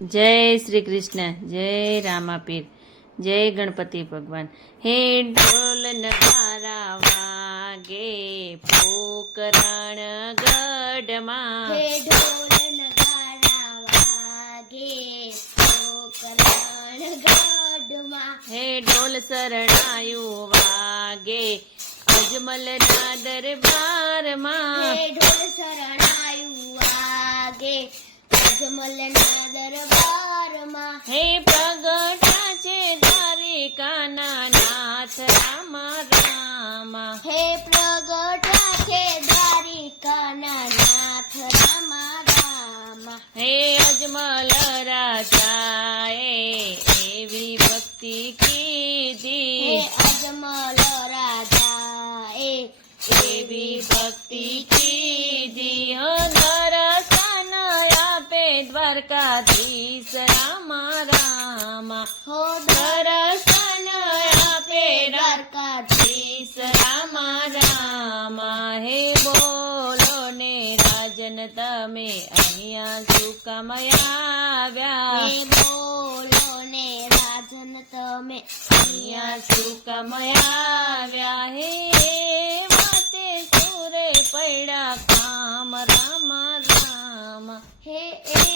જય શ્રી કૃષ્ણ. જય રામાપીર. જય ગણપતિ ભગવાન. હે ઢોલ નગારા વાગે પોકરણ ગઢમાં. હે ઢોલ નગારા વાગે પોકરણ ગઢમાં. હે ઢોલ શરણાયું વાગે અજમલના દરબારમાં. હે ઢોલ શરણાયું વાગે અજમલના દરબારમાં. હે પ્રગટા છે દ્વારિકાના નાથ રામ રામ. હે પ્રગટા છે દ્વારિકાના નાથ રામ રામ. હે અજમલ રાજાએ દ્વારકાધીશ રામા રામા હો દર્શન આપે દ્વારકાધીશ દ્વારકાધીશ રામા રામા હે બોલો ને રાજન તમે અહીંયા સુકમયા આવ્યા હે બોલો ને રાજન તમે અહીંયા સુકમયા આવ્યા હે માતે સુરે પડ્યા કામ રામા રામા હે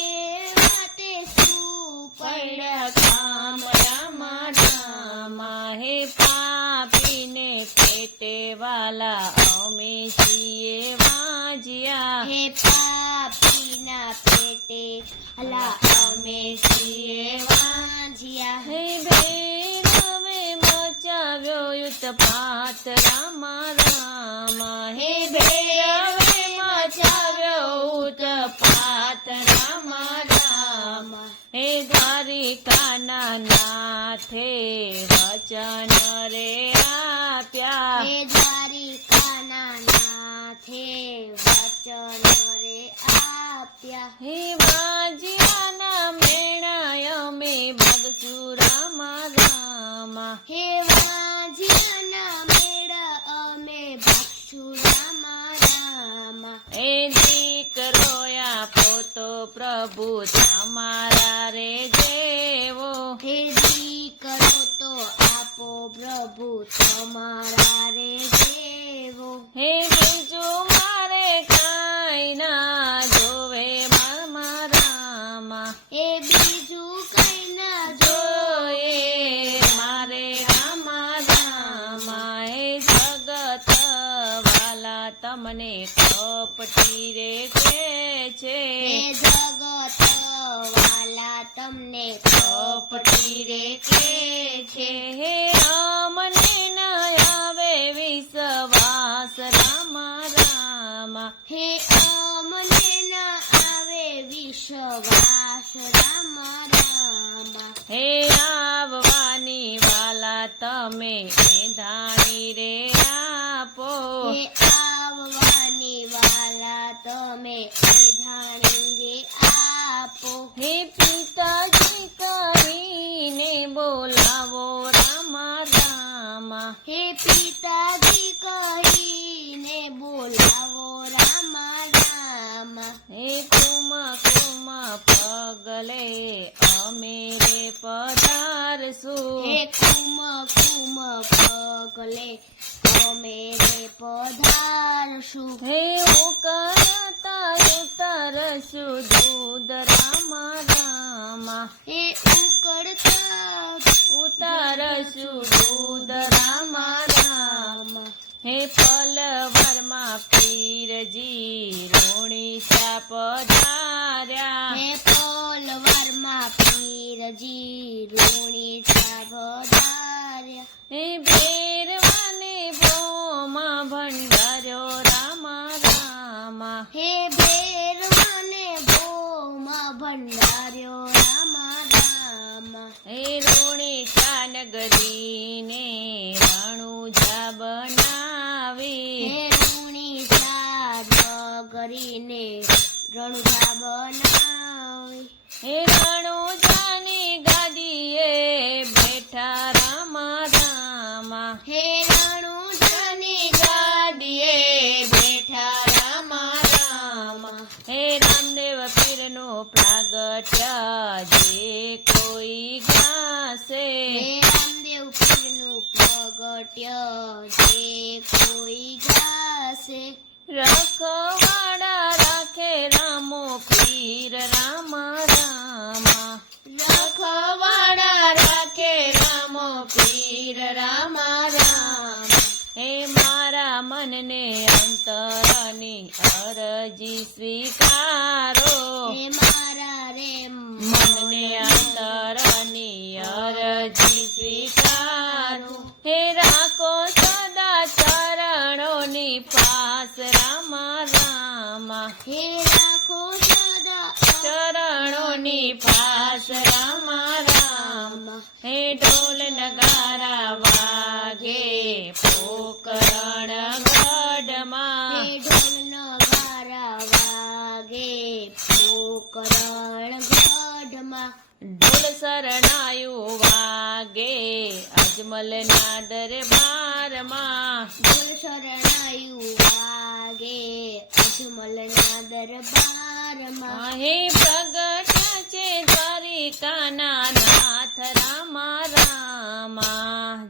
પાપીને પેટે વાલા અમે છીએ વાજ્યા. હે પાપીના પેટે અલા અમે છીએ વાંજ્યા. હે ભૈરવે મચાવ્યો ઉત્પાત રામા રામા. હે ભૈરવે હે દ્વારિકાના નાથે વચન રે આપ્યા. હે દ્વારિકાના નાથે વચન રે આપ્યા. હે વાજિયાના મેણાય અમે ભગસુ રામા રામા હે વાજિયાના મેળા અમે ભક્ષુ રામા રામા એ દીકરો આપો તો પ્રભુ તમારા પ્રભુ તમારા રે દેવો હે બીજું મારે કાંઈ ના જોવે મામા રામા એ બીજું કઈ ના જોયે મારે રામા રામા હે જગત વાલા તમને કપટી રે કે છે. હે જગત વાલા તમને કપટી રે કે છે રામા હે અમને ના આવે વિશ્વાસ રામ રામ. હે આવવાની વાલા તમે ધાણી રે આપો. હે આવવાની વાલા તમે ધાણી રે આપો. હે પિતાજી કહીને બોલાવો રામ રામ. હે પિતાજી અમે રે પધારશું. હે કુમ કુમ પગલે તમે રે પધારશું. હે ઉકળતા ઉતરશું દૂધ રામા રામા. હે ઉકળતા ઉતારશું દૂધ રામા રામા. હે પલવરમાં પીરજી રોણી ચા ધાર્યા ચાનગરીને રણુજા બનાવી. હે લુણી સાબ કરીને રણુજા બનાવી. હે રણુજાની ગાદીએ બેઠા રામા રામા. હે રણુજાની ગાદીએ બેઠા રામા રામા. હે રામદેવ પીરનો પ્રાગટ્ય જે કોઈ ગાશે. પ્રગટ્ય જે કોઈ ઘાસે રખવાડા રાખે રામો પીર રામ રામા. રખવાડા રાખે રામો પીર રામ રામ. હે મારા મનને અંતરની અરજી સ્વીકારો. હે મારા રે મનને અંતરની અરજી સ્વીકારો. ચરણોની પાસ રામ રામ હે ઢોલ નગારા વાગે પોકરણ ગઢમાં. હે ઢોલ નગારા વાગે પોકરણ ગઢમાં. ઢોલ શરણાયું વાગે અજમલ ના દરબારમાં. ઢોલ શરણાયું વાગે અજમલના દરબારમાં. હે પ્રગટ કાના નાથ રામા રામા